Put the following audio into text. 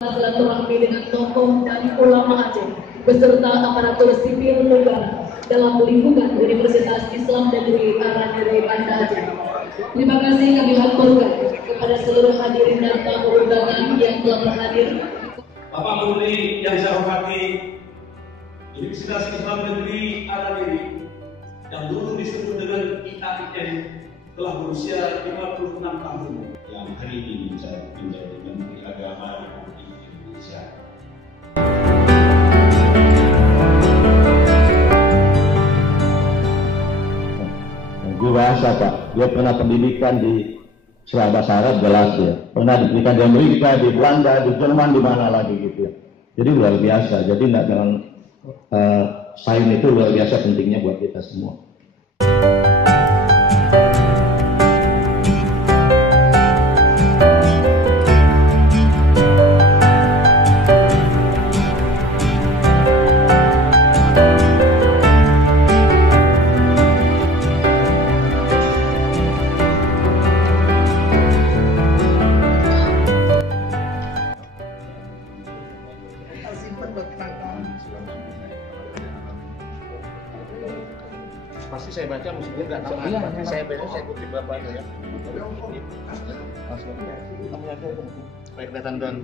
silaturahmi dengan tokoh dan ulama Aceh beserta aparatur sipil negara dalam lingkungan Universitas Islam Negeri Aranere Banda Aceh. Terima kasih kami laporkan kepada seluruh hadirin dan tamu undangan yang telah berhadir. Bapak Menteri yang saya hormati, Universitas Islam Negeri Aranere yang dulu disebut dengan IAIN telah berusia 56 tahun, yang hari ini menjadi Menteri Agama Republik Indonesia. Guru bahasa Pak, dia pernah pendidikan di bahasa Arab jelas ya, pernah pendidikan di Amerika, di Belanda, di Jerman, di mana lagi gitu ya. Jadi luar biasa, jadi nggak dengan sains itu luar biasa pentingnya buat kita semua. Pasti saya baca musiknya nggak tahu. Saya baca, saya kutip berapa itu ya. Kamu yakin? Kelihatan dan.